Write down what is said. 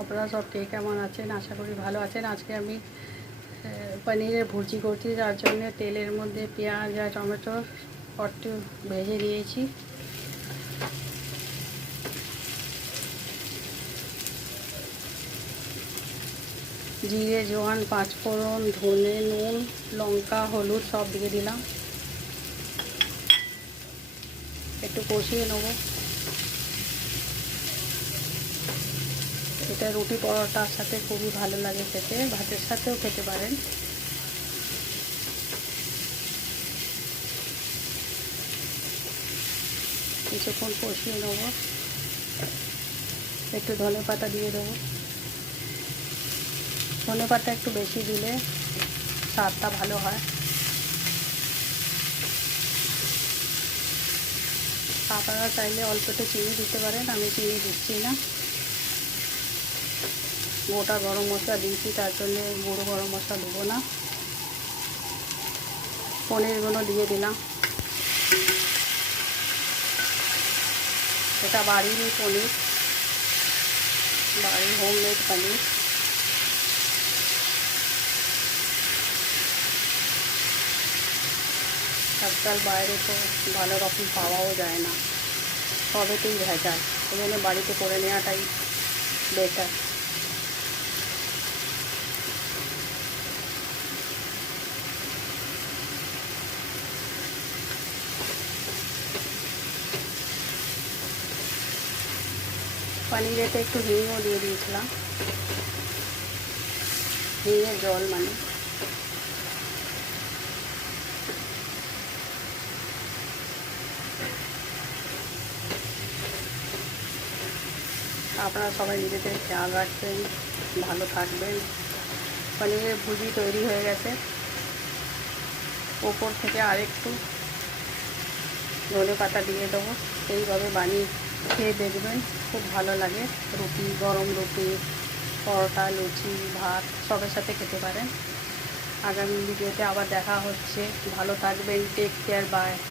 আপনারা সব কে কেমন আছেন? আশা করি ভালো আছেন। আজকে আমি পনিরের ভুর্জি করছি, যার জন্য তেলের মধ্যে পেঁয়াজ আর টমেটো একটু ভেজে দিয়েছি। জিরে, জোয়ান, পাঁচফোড়ন, ধনে, নুন, লঙ্কা, হলুদ সব দিয়ে দিলাম। একটু কষিয়ে নেব। এটা রুটি পরোটার সাথে খুবই ভালো লাগে খেতে, ভাতের সাথেও খেতে পারেন। কিছুক্ষণ কষিয়ে নেব। একটু ধনে পাতা দিয়ে দেবো। ধনে পাতা একটু বেশি দিলে স্বাদটা ভালো হয়। আপনারা চাইলে অল্প একটু চিনি দিতে পারেন, আমি চিনি দিচ্ছি না। গোটা গরম মশলা দিয়েছি, তার জন্য গুঁড়ো গরম মশলা দেবো না। পনিরগুলো দিয়ে দিলাম। এটা বাড়িরই পনির, বাড়ির হোমমেড পনির। আজকাল বাইরে তো ভালো রকম পাওয়াও যায় না, সবেতেই ভেজাল। ওই জন্য বাড়িতে করে নেওয়াটাই বেটার। পনিরেতে একটু হিংও দিয়ে দিয়েছিলাম, হিঙের জল মানে। আপনারা সবাই নিজেদের খেয়াল রাখবেন, ভালো থাকবেন। পনিরের ভুজি তৈরি হয়ে গেছে। ওপর থেকে আরেকটু ধনে পাতা দিয়ে দেবো। এইভাবে বানিয়ে খেয়ে দেখবেন, খুব ভালো লাগে। রুটি, গরম রুটি, পরোটা, লুচি, ভাত সবের সাথে খেতে পারেন। আগামী ভিডিওতে আবার দেখা হচ্ছে। ভালো থাকবেন। Take care, by.